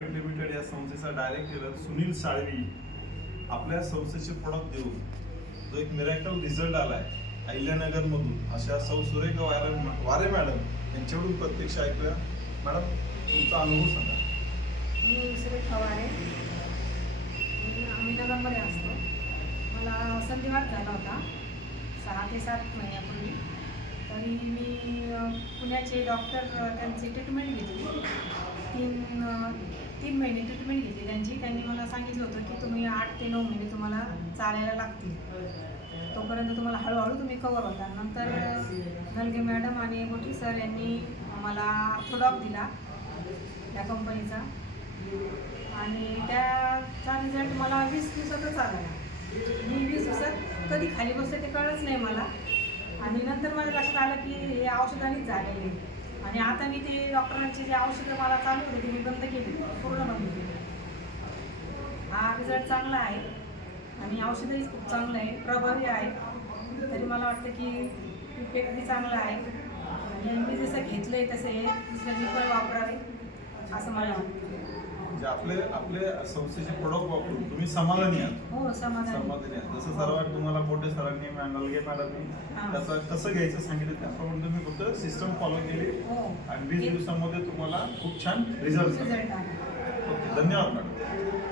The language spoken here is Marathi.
लिमिटेड या संस्थेचा डायरेक्टर सुनील साळवी आपल्या संस्थेचे प्रोडक्ट देऊन जो एक मिरॅकल रिझल्ट आलाय अहिल्यानगरमधून अशा सौ सुरेखा वारे मॅडम यांच्याकडून प्रत्यक्ष ऐकूया. मॅडम, तुमचा अनुभव सांगा. मी सुरेखा वारे, आम्ही नगरमध्ये असतो. मला संधिवात झाला होता 6 ते 7 महिन्यापूर्वी. तरी मी पुण्याचे डॉक्टर त्यांची ट्रीटमेंट घेतली. 3 महिने ट्रीटमेंट घेतली त्यांनी मला सांगितलं होतं की तुम्ही 8 ते 9 महिने तुम्हाला चालायला लागतील, तोपर्यंत तुम्हाला हळूहळू तुम्ही कवर होता. नंतर नलगे मॅडम आणि मोठी सर यांनी मला ऑर्थोडॉक दिला त्या कंपनीचा, आणि त्याचा रिझल्ट मला 20 दिवसातच आला. मी 20 दिवसात कधी खाली बसले ते कळलंच नाही मला. आणि नंतर माझ्या लक्षात आलं की हे औषधांनीच झालेले. आणि आता मी ते डॉक्टरांचे जे औषधं मला चालू होते ते मी बंद केली, पूर्ण बंद केली. हा रिझल्ट चांगला आहे आणि औषधही खूप चांगलं आहे, प्रभावी आहे. तरी मला वाटतं की इफेक्टही चांगला आहे. आणि मी जसं घेतलं आहे तसं हे दुसऱ्यांनी पण वापरावे असं मला वाटतं. म्हणजे आपले संस्थेचे प्रोडक्ट वापरून तुम्ही समाधानी आहात? हो, समाधानी आहात. जसं सर्वात तुम्हाला मोठे सरांनी नलगे मॅडमनी त्याचं कसं घ्यायचं सांगितलं, त्याप्रमाणे तुम्ही फक्त सिस्टम फॉलो केली आणि 20 दिवसामध्ये तुम्हाला खूप छान रिझल्ट आला. ओके, धन्यवाद मॅडम.